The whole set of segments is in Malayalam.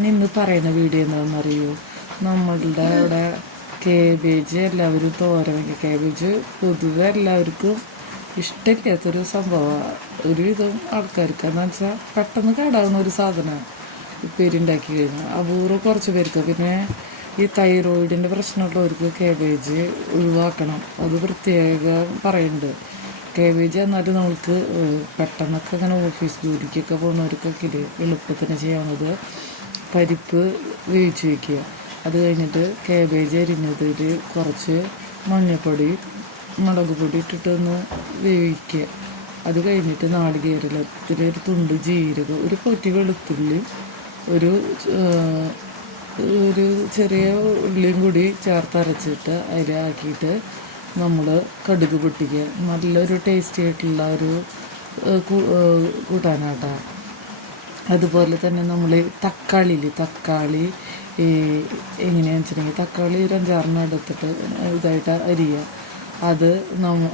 ഞാൻ ഇന്ന് പറയുന്ന വീഡിയോ എന്താണെന്നറിയോ, നമ്മളുടെ ഇവിടെ കേബേജ് എല്ലാവരും തോരൻ വയ്ക്കുക. കേബേജ് പൊതുവെ എല്ലാവർക്കും ഇഷ്ടമില്ലാത്തൊരു സംഭവമാണ്. ഒരുവിധം ആൾക്കാർക്ക് എന്ന് വെച്ചാൽ പെട്ടെന്ന് കേടാവുന്ന ഒരു സാധനമാണ് ഉപ്പേരിണ്ടാക്കി കഴിഞ്ഞാൽ. അപൂർവം കുറച്ച് പേർക്ക്. പിന്നെ ഈ തൈറോയിഡിൻ്റെ പ്രശ്നമുള്ളവർക്ക് കേബേജ് ഒഴിവാക്കണം, അത് പ്രത്യേകം പറയുന്നുണ്ട്. കേബേജ് എന്നാലും നമ്മൾക്ക് പെട്ടെന്നൊക്കെ അങ്ങനെ ഓഫീസ് ജോലിക്കൊക്കെ പോകുന്നവർക്കൊക്കെ എളുപ്പത്തിന് ചെയ്യാവുന്നത് പരിപ്പ് വേവിച്ച് വയ്ക്കുക. അത് കഴിഞ്ഞിട്ട് കേബേജ് അരിഞ്ഞതിൽ കുറച്ച് മഞ്ഞൾപ്പൊടി മുളക് പൊടി ഇട്ടിട്ടൊന്ന് വേവിക്കുക. അത് കഴിഞ്ഞിട്ട് നാളികേരത്തിൽ ഒരു തുണ്ട് ജീരകം, ഒരു പൊറ്റി വെളുത്തുള്ളി, ഒരു ചെറിയ ഉള്ളിയും കൂടി ചേർത്തരച്ചിട്ട് അതിലാക്കിയിട്ട് നമ്മൾ കടുക് പൊട്ടിക്കുക. നല്ലൊരു ടേസ്റ്റി ആയിട്ടുള്ള ഒരു കൂട്ടാനാട്ടാ. അതുപോലെ തന്നെ നമ്മൾ തക്കാളി എങ്ങനെയാണെന്ന് വെച്ചിട്ടുണ്ടെങ്കിൽ തക്കാളി ഒരു 5-6 എടുത്തിട്ട് ഇതായിട്ട് അരിയുക.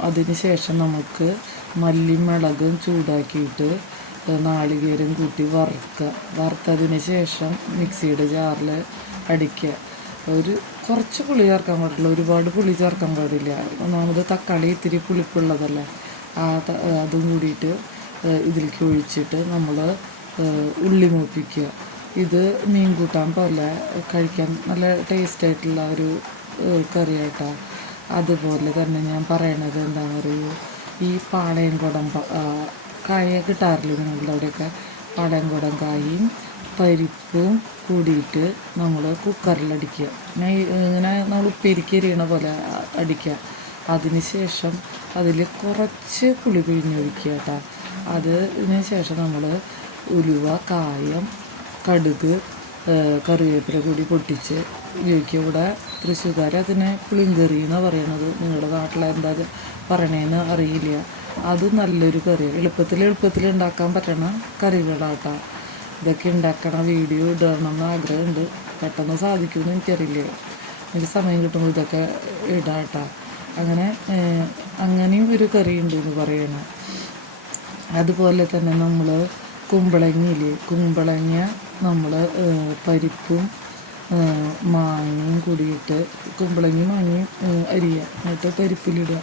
അതിന് ശേഷം നമുക്ക് മല്ലിയും മുളകും ചൂടാക്കിയിട്ട് നാളികേരം കൂട്ടി വറുത്തതിന് ശേഷം മിക്സിയുടെ ജാറിൽ അടിക്കുക. കുറച്ച് പുളി ചേർക്കാൻ പാടില്ല, ഒരുപാട് പുളി ചേർക്കാൻ പാടില്ല. ഒന്നാമത് തക്കാളി ഇത്തിരി പുളിപ്പുള്ളതല്ലേ, അതും കൂടിയിട്ട് ഇതിലേക്ക് ഒഴിച്ചിട്ട് നമ്മൾ ഉള്ളി മൂപ്പിക്കുക. ഇത് മീൻ കൂട്ടാൻ പോലെ കഴിക്കാൻ നല്ല ടേസ്റ്റായിട്ടുള്ള ഒരു കറിയായിട്ടാണ്. അതുപോലെ തന്നെ ഞാൻ പറയണത് എന്താണെന്ന് അറിയുമോ, ഈ പാളയംകുടം കായ കിട്ടാറില്ല നിങ്ങളുടെ അവിടെയൊക്കെ. പാളയംകുടം കായും പരിപ്പും കൂടിയിട്ട് നമ്മൾ കുക്കറിലടിക്കുക. ഇങ്ങനെ നമ്മൾ ഉപ്പേരിക്ക് എരിയണ പോലെ അടിക്കുക. അതിന് ശേഷം അതിൽ കുറച്ച് പുളി പിഴിഞ്ഞൊഴിക്കുക കേട്ടോ. അതിന് ശേഷം നമ്മൾ ഉലുവ, കായം, കടുക്, കറിവേപ്പില കൂടി പൊട്ടിച്ച് ഉപയോഗിക്കുക. ഇവിടെ തൃശ്ശൂർക്കാർ അതിനെ പുളിങ്കറി എന്നാണ് പറയണത്. നിങ്ങളുടെ നാട്ടിലെന്താ പറയണതെന്ന് അറിയില്ല. അത് നല്ലൊരു കറിയാണ്, എളുപ്പത്തിൽ ഉണ്ടാക്കാൻ പറ്റണ കറികളാട്ടോ. ഇതൊക്കെ ഉണ്ടാക്കണ വീഡിയോ ഇടണമെന്ന് ആഗ്രഹമുണ്ട്. പെട്ടെന്ന് സാധിക്കുമെന്ന് എനിക്കറിയില്ല. എനിക്ക് സമയം കിട്ടുമ്പോൾ ഇതൊക്കെ ഇടാട്ടോ. അങ്ങനെയും ഒരു കറി ഉണ്ട് എന്ന് പറയണം. അതുപോലെ തന്നെ നമ്മൾ കുമ്പളങ്ങ നമ്മൾ പരിപ്പും മാങ്ങയും കൂടിയിട്ട് കുമ്പളങ്ങയും മാങ്ങയും അരിയുക. എന്നിട്ട് പരിപ്പിലിടുക.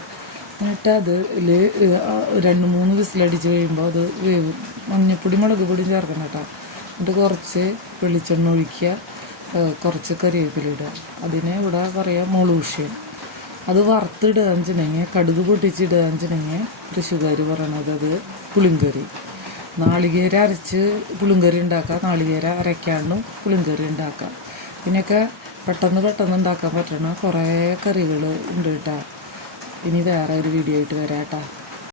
എന്നിട്ട് അതിൽ 2-3 വിസിലടിച്ച് കഴിയുമ്പോൾ അത് വേവും. മഞ്ഞൾപ്പൊടി മുളക് പൊടിയും ചേർക്കണം കേട്ടോ. എന്നിട്ട് കുറച്ച് വെളിച്ചെണ്ണ ഒഴിക്കുക, കുറച്ച് കറിവേപ്പിലിടുക. അതിനെ ഇവിടെ പറയാം മുളൂഷ്യൻ. അത് വറുത്തിടുകയെന്ന് വെച്ചിട്ടുണ്ടെങ്കിൽ, കടുക് പൊട്ടിച്ചിടുകയെന്ന് വെച്ചിട്ടുണ്ടെങ്കിൽ തൃശ്ശൂർക്കാർ പറയണത് അത് പുളിങ്കറി. നാളികേരം അരച്ച് പുളിങ്കറി ഉണ്ടാക്കാം, നാളികേരം അരയ്ക്കാണ്ടും പുളിങ്കറി ഉണ്ടാക്കാം. ഇതിനൊക്കെ പെട്ടെന്ന് ഉണ്ടാക്കാൻ പറ്റണ കുറേ കറികൾ ഉണ്ട് കേട്ടോ. ഇനി വേറെ ഒരു വീഡിയോ ആയിട്ട് വരാം കേട്ടോ.